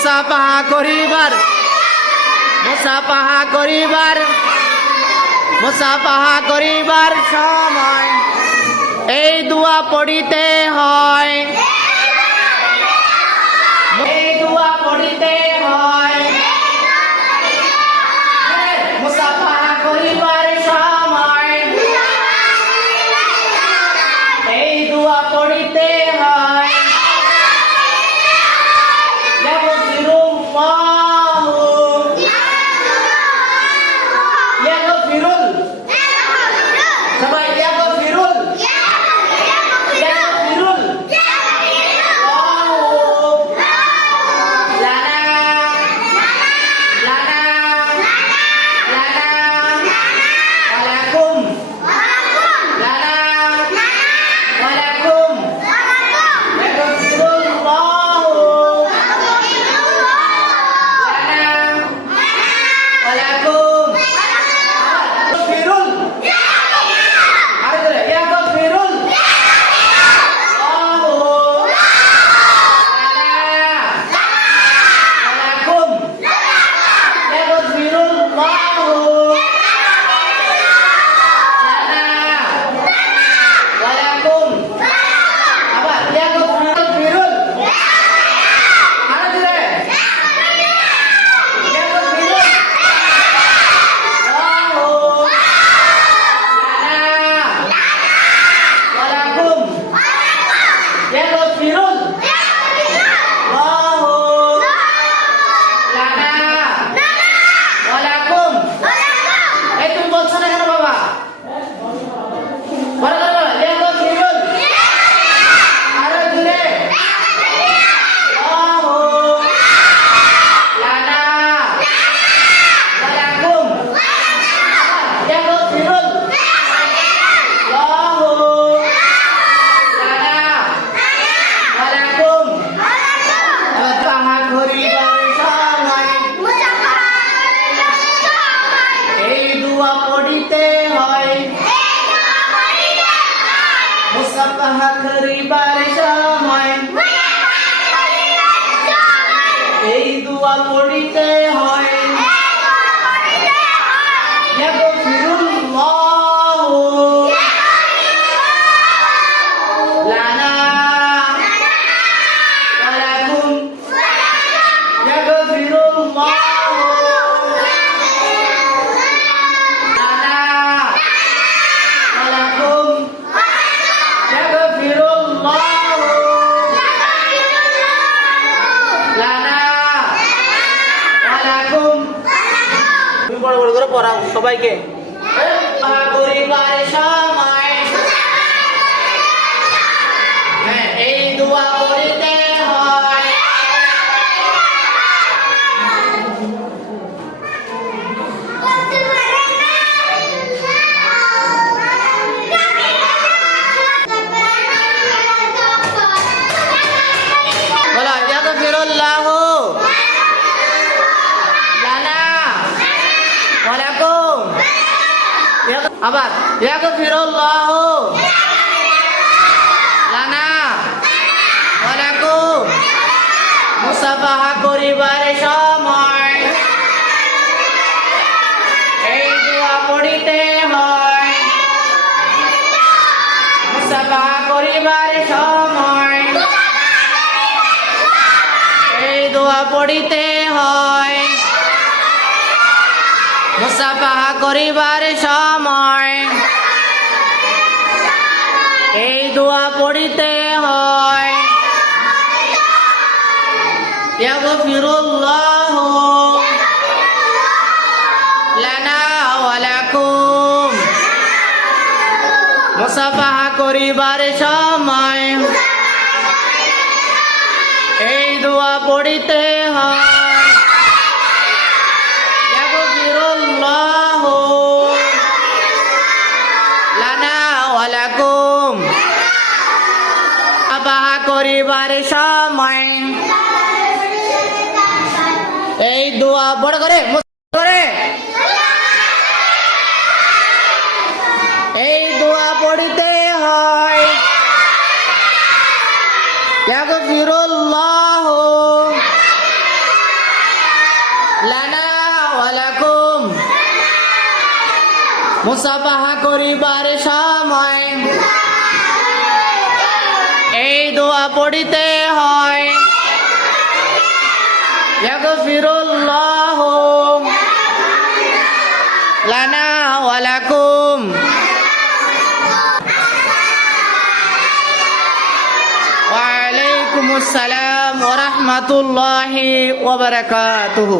মুসাফাহা করিবার সময় এই দোয়া পড়িতে হয়। এই দোয়া পড়িতে হয়। মুসাফাহা করিবার সময় এই দোয়া পড়িতে হয়। মুসাফাহা করিবার সময় এই দোয়া পড়িতে হয়। ইয়াগফিরুল্লাহু লানা ওয়া লাকুম। ইয়াগফিরুল্লাহু লানা ওয়া লাকুম। বড় বড় করে পড়াও সবাইকে। এই দোয়া পড়িতে হয়। বলো ইয়াগফিরুল্লাহু লানা ওয়া লাকুম। আবার ইয়াগফিরুল্লাহু লানা ওয়া লাকুম। মুসাফাহা করিবার সময় এই দোয়া পড়িতে হয়। মুসাফাহা করিবার সময় এই দোয়া পড়িতে হয়। মুসাফাহা করিবার সময় এই দোয়া পড়িতে হয়। ইয়াগফিরুল্লাহু লানা ওয়া লাকুম। মুসাফাহা করিবার সময় এই দোয়া পড়িতে হয়। ইয়াগফিরুল্লাহু লানা ওয়া লাকুম। মুসাফাহা করিবার সময় এই দোয়া বড় করে এই দোয়া পড়িতে হয়। ইয়াগফিরুল্লাহু লানা ওয়ালাকুম মুসাফাহা করিবার সময় এই দোয়া পড়িতে হয় ইয়াগফিরুল্লাহু লানা ওয়ালাকুম। ওয়া আলাইকুমুস সালাম ওয়া রাহমাতুল্লাহি ওয়া বারাকাতুহু।